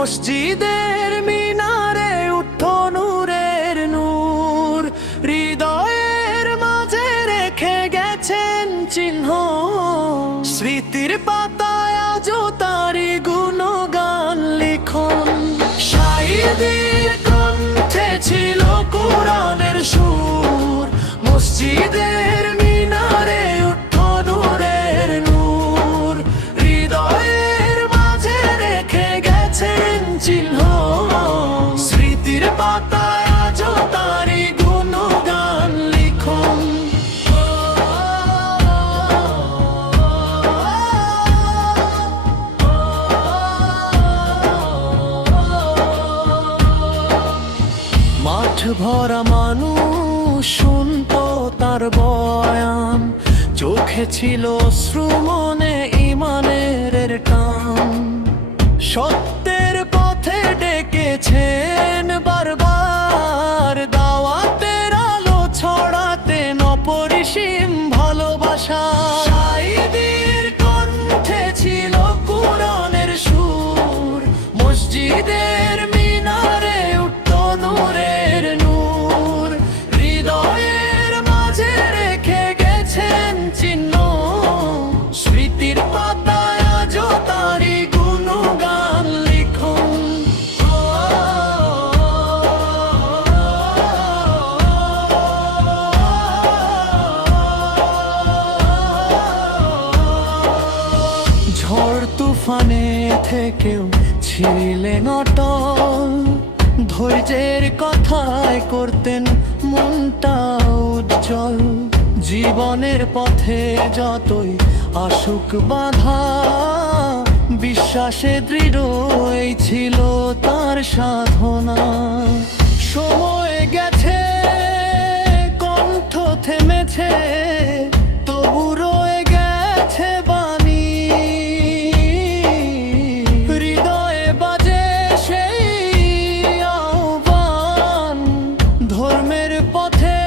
মসজিদের মিনারে উঠো নূরের নূর, হৃদয়ের মাঝে রেখে গেছেন চিহ্ন। স্মৃতির পাতায় আজও তারি গুণগান লিখন। শাহিদের কণ্ঠে ছিল কোরআনের সুর, মসজিদের মিনারে উঠো নূরের নূর, হৃদয়ের মাঝে রেখে গেছেন চিহ্ন। স্মৃতির পাতায় আজও তারি গুণগান লিখন। মাঠ ভরা মানুষ শুনতো তার বয়ান, চোখে ছিল অশ্রু, মনে ঈমানের টান। সত্যের পথে ডেকেছেন বারবার, দাওয়াতের আলো ছড়াতেন অপরিসীম ভালোবাসা। শাহিদের কণ্ঠে ছিল কোরআনের সুর, মসজিদের মিনারে উঠতো নূরের নূর, হৃদয়ের মাঝে রেখে গেছেন চিহ্ন। স্মৃতির পাতায় আজও তারি গুণগান লিখন। ঝড় তুফানে থেকেও ছিলেন অটল, ধৈর্যের কথায় করতেন মনটা উজ্জ্বল। জীবনের পথে যতই আসুক বাধা, বিশ্বাসে দৃঢ়ই ছিল তার সাধনা। সময় গেছে, কণ্ঠ থেমেছে, তবু রয়ে গেছে বাণী। হৃদয়ে বাজে সেই আহ্বান, ধর্মের পথে